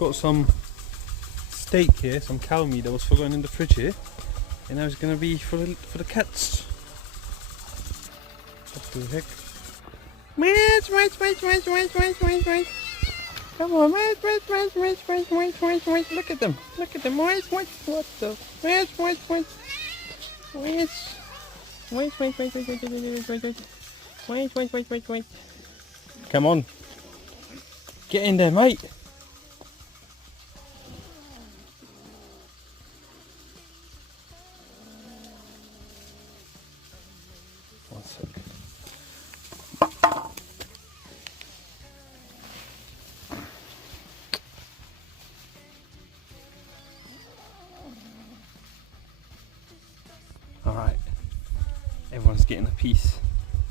got some steak here, some cow meat that was forgotten in the fridge here, and now it's gonna be for the cats. What the heck? Wait. Come on, wait. Look at them. What the? Wait. Come on. Get in there, mate. One sec. Alright. Everyone's getting a piece.